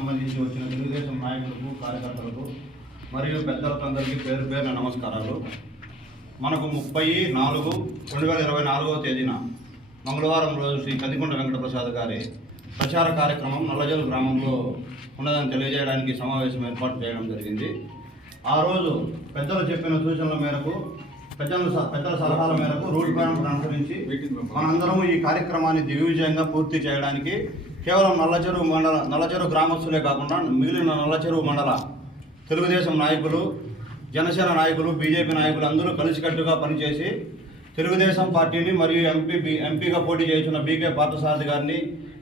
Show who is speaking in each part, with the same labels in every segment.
Speaker 1: సంబంధించి వచ్చిన తెలుగుదేశం నాయకులకు కార్యకర్తలకు మరియు పెద్దలకు అందరికీ పేరు పేరున నమస్కారాలు. మనకు ముప్పై నాలుగు రెండు వేల ఇరవై నాలుగవ తేదీన మంగళవారం రోజు శ్రీ కందికొండ వెంకటప్రసాద్ గారి ప్రచార కార్యక్రమం నల్లజలు గ్రామంలో ఉన్నదని తెలియజేయడానికి సమావేశం ఏర్పాటు చేయడం జరిగింది. ఆ రోజు పెద్దలు చెప్పిన సూచనల మేరకు పెద్దల స- పెద్దల సలహాల మేరకు రూట్ మ్యాప్ అనుసరించి మనందరము ఈ కార్యక్రమాన్ని దిగ్విజయంగా పూర్తి చేయడానికి కేవలం నల్లచెరువు మండల నల్లచెరువు గ్రామస్తులే కాకుండా మిగిలిన నల్లచెరువు మండల తెలుగుదేశం నాయకులు జనసేన నాయకులు బీజేపీ నాయకులు అందరూ కలిసికట్టుగా పనిచేసి తెలుగుదేశం పార్టీని మరియు ఎంపీ ఎంపీగా పోటీ చేస్తున్న బీకే పార్థసారథి గారిని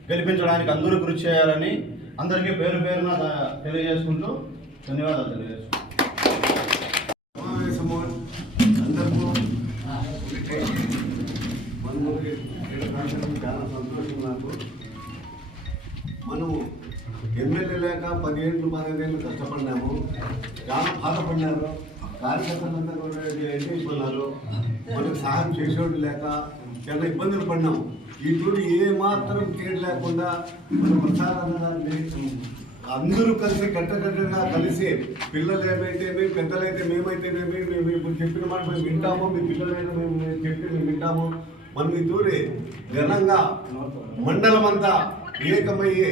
Speaker 1: గెలిపించడానికి అందరూ కృషి చేయాలని అందరికీ పేరు పేరున తెలియజేసుకుంటూ ధన్యవాదాలు తెలియజేసుకుంటాం
Speaker 2: చాలా సంతోషం నాకు ఎమ్మెల్యే లేక పదిహేను పదిహేను కష్టపడినాము. చాలా బాధపడినారు. కార్యకర్తలంతా కూడా ఎండిపోయినారు మనకు సహాయం చేసేవాడు లేక చాలా ఇబ్బందులు పడినాము. ఈ తోడు ఏమాత్రం మాత్రం లేకుండా మన ప్రచారం గారిని అందరూ కలిసి కట్టకట్టగా కలిసి పిల్లలు ఏమైతేమి పెద్దలైతే మేమైతేనేమి మేము ఇప్పుడు చెప్పిన మాట మేము వింటాము. మీ పిల్లలైనా మేము చెప్పి మేము వింటాము. మనం ఈ దూరి ఘనంగా మండలమంతా ఏకమయ్యే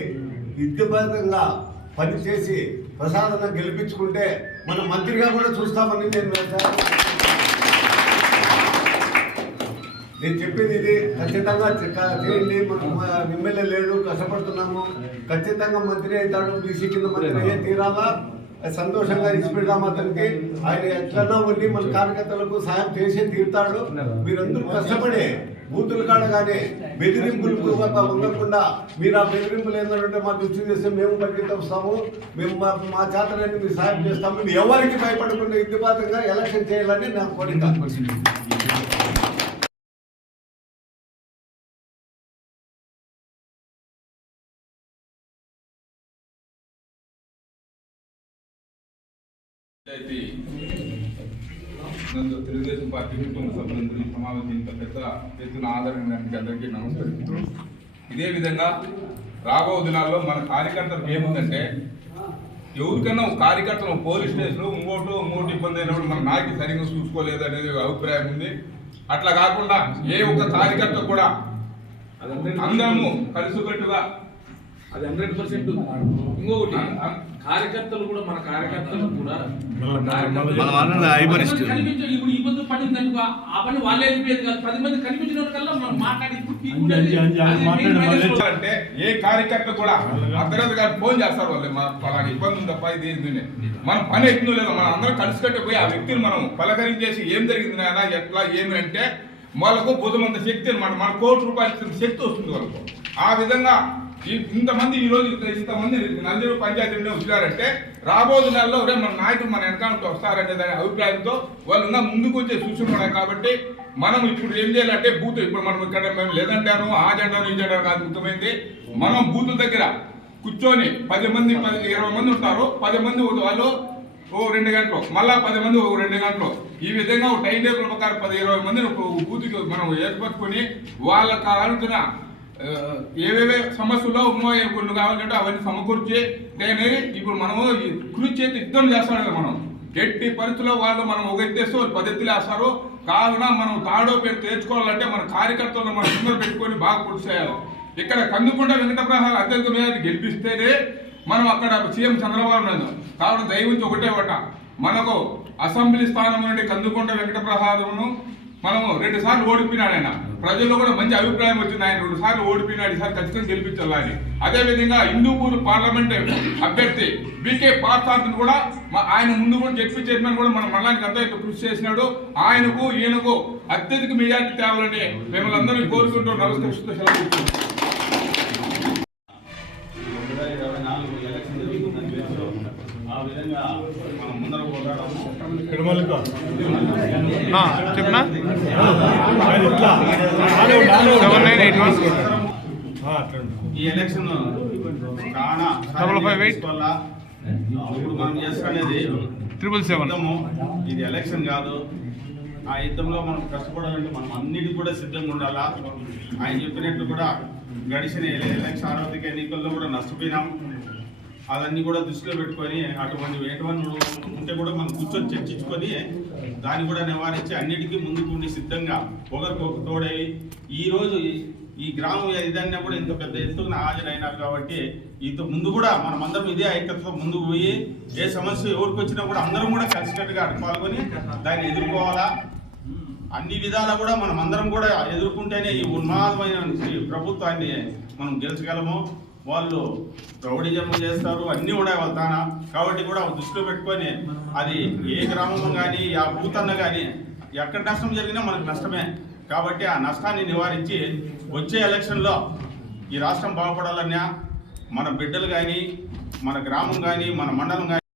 Speaker 2: విద్యాపరంగా పనిచేసి ప్రసాదంగా గెలిపించుకుంటే మన మంత్రిగా కూడా చూస్తామని నేను నేను చెప్పింది ఇది. ఖచ్చితంగా చేయండి. మనం ఎమ్మెల్యే లేడు కష్టపడుతున్నాము. ఖచ్చితంగా మంత్రి అవుతాడు. బీసీ కింద మంత్రి అయ్యే తీరాలా? సంతోషంగా ఇచ్చిపెడదాం అతనికి ఆయన ఎట్లన్నా ఉండి మన కార్యకర్తలకు సాయం చేసే తీరుతాడు. మీరందరూ కష్టపడే బూతులు కాడ కానీ బెదిరింపులు ఉండకుండా మీరు ఆ బెదిరింపులు ఏంటంటే మా దృష్టి చేస్తే మేము బయటికి వస్తాము మేము మా మా చేతనని మీరు సాయం చేస్తాము మీరు ఎవరికి భయపడకుండా ఇంటిపాతంగా ఎలక్షన్ చేయాలని నా కోరిక.
Speaker 3: పంచాయతీ నందు తెలుగుదేశం పార్టీ కుటుంబ సభ్యులందరూ సమావేశం ఇంత పెద్ద ఎత్తున ఆదరణకి అందరికీ నమస్కరిస్తూ ఇదే విధంగా రాబో దినాల్లో మన కార్యకర్తలకు ఏముందంటే ఎవరికైనా ఒక కార్యకర్తలు పోలీస్ స్టేషన్ ఇంకోటి ఇంకోటి ఇబ్బంది అయినప్పుడు మన నాయకులు సరిగ్గా చూసుకోలేదు అనేది అభిప్రాయం ఉంది. అట్లా కాకుండా ఏ ఒక్క కార్యకర్త కూడా అందరము కలిసికట్టుగా
Speaker 4: అది హండ్రెడ్ పర్సెంట్. ఇంకొకటి కార్యకర్తలు కూడా మన కార్యకర్తలు కూడా
Speaker 1: మన
Speaker 4: ఇప్పుడు ఈ పొద్దు పడింది అనుకో ఆ పని వాళ్ళే వెళ్ళిపోయేది కాదు. పది మంది కనిపించిన కల్లా మనం మాట్లాడి
Speaker 3: అంటే ఏ కార్యకర్త కూడా అర్ధరాత్రి గారు ఫోన్ చేస్తారు వాళ్ళు మా పలానా ఇబ్బంది ఉందప్ప ఇది అని. మనం పని ఎత్తుందో లేదో మనం అందరం కలిసి పోయి ఆ వ్యక్తిని మనం పలకరించేసి ఏం జరిగింది నాయన ఎట్లా ఏమి అంటే వాళ్ళకు బుధమంత శక్తి అనమాట మన కోటి రూపాయలు శక్తి వస్తుంది వాళ్ళకు. ఆ విధంగా ఇంతమంది ఈ రోజు ఇంతమంది నలుగురు పంచాయతీ వచ్చినారంటే రాబోయే నెలలో రే మన నాయకులు మన వెనకాలకి వస్తారనే దాని అభిప్రాయంతో వాళ్ళు ఇంకా ముందుకు వచ్చే సూచనలు కాబట్టి మనం ఇప్పుడు ఏం చేయాలంటే బూత్ ఇప్పుడు మనం ఇక్కడ మేము లేదంటాను ఆ జెండాను ఈ జెండా కాదు ముఖ్యమైనది మనం బూత్ దగ్గర కూర్చొని పది మంది పది ఇరవై మంది ఉంటారు పది మంది వాళ్ళు ఓ రెండు గంటలు మళ్ళా పది మంది ఓ రెండు గంటలు. ఈ విధంగా ఒక టైం టేబుల్ ప్రకారం పది ఇరవై మందిని ఒక బూత్కి మనం ఏర్పరచుకొని వాళ్ళకి కావాల్సిన ఏవేవే సమస్యలు ఉన్నాయో కొన్ని కావాలంటే అవన్నీ సమకూర్చి కానీ ఇప్పుడు మనము కృషి చేతి యుద్ధం చేస్తాం కదా మనం. ఎట్టి పరిస్థితుల్లో వాళ్ళు మనం ఒక ఎత్తేస్తూ పద్ధతులు వేస్తారు. కావున మనం తాడో పేరు తెచ్చుకోవాలంటే మన కార్యకర్తలను మనం ముందర పెట్టుకొని బాగా కృషి చేయాలి. ఇక్కడ కందుకుంట వెంకటప్రసాద్ అత్యంత మేరకు గెలిపిస్తేనే మనం అక్కడ సీఎం చంద్రబాబు నాయుడు కావున దయవుంచి ఒకటే ఒకట మనకు అసెంబ్లీ స్థానం నుండి కందుకుంట వెంకటప్రసాదమును మనము రెండు సార్లు ఓడిపోయినాడు ఆయన. ప్రజల్లో కూడా మంచి అభిప్రాయం వచ్చింది ఆయన. రెండు సార్లు ఓడిపోయినాడు ఈసారి ఖచ్చితంగా గెలిపించాలని అదే విధంగా హిందూపూర్ పార్లమెంట్ అభ్యర్థి బీకే పార్థార్థిని కూడా ఆయన ముందు కూడా జడ్పీ చైర్మన్ కూడా మన మండలానికి అంతా ఇంత కృషి చేసినాడు. ఆయనకు ఈయనకు అత్యధిక మెజార్టీ తేవాలని మిమ్మల్ని అందరినీ కోరుకుంటూ నమస్కరిస్తూ సెలవు
Speaker 1: ఆ విధంగా మనం ముందర పోరాడము
Speaker 5: చెప్పనా
Speaker 1: సెవెన్ నైన్ ఎయిట్ వన్ ఈ ఎలక్షన్. వల్ల ఇప్పుడు మనం చేసుకునేది
Speaker 5: ట్రిపుల్ సెవెన్
Speaker 1: ఇది ఎలక్షన్ కాదు. ఆ యుద్ధంలో మనం కష్టపడాలంటే మనం అన్నిటికీ కూడా సిద్ధంగా ఉండాలా? ఆయన చెప్పినట్టు కూడా గడిచిన ఎల- ఎలక్షన్ ఆరోగ్య ఎన్నికల్లో కూడా నష్టపోయినాం.
Speaker 6: అవన్నీ కూడా దృష్టిలో పెట్టుకొని అటువంటి ఎటువంటి ఉంటే కూడా మనం కూర్చొని చర్చించుకొని దాన్ని కూడా నివారించి అన్నిటికీ ముందుకు ఉండి సిద్ధంగా ఒకరికొక తోడై ఈరోజు ఈ- గ్రామం ఏదైనా కూడా ఇంత పెద్ద ఎత్తున హాజరైనారు కాబట్టి ఇంత ముందు కూడా మనమందరం ఇదే ఐక్యతతో ముందుకు పోయి ఏ సమస్య ఎవరికి వచ్చినా కూడా అందరం కూడా కలిసికట్టుగా పాల్గొని దాన్ని ఎదుర్కోవాలా? అన్ని విధాలా కూడా మనం అందరం కూడా ఎదుర్కొంటేనే ఈ ఉన్మాదమైన ప్రభుత్వాన్ని మనం గెలిచగలము వాళ్ళు రౌడిజం చేస్తారు అన్నీ కూడా వెళ్తాన కాబట్టి కూడా దృష్టిలో పెట్టుకొని అది ఏ గ్రామం కానీ ఆ భూతన్న కానీ ఎక్కడ నష్టం జరిగినా మనకు నష్టమే. కాబట్టి ఆ నష్టాన్ని నివారించి వచ్చే ఎలక్షన్లో ఈ రాష్ట్రం బాగుపడాలన్నా మన బిడ్డలు కానీ మన గ్రామం కానీ మన మండలం కానీ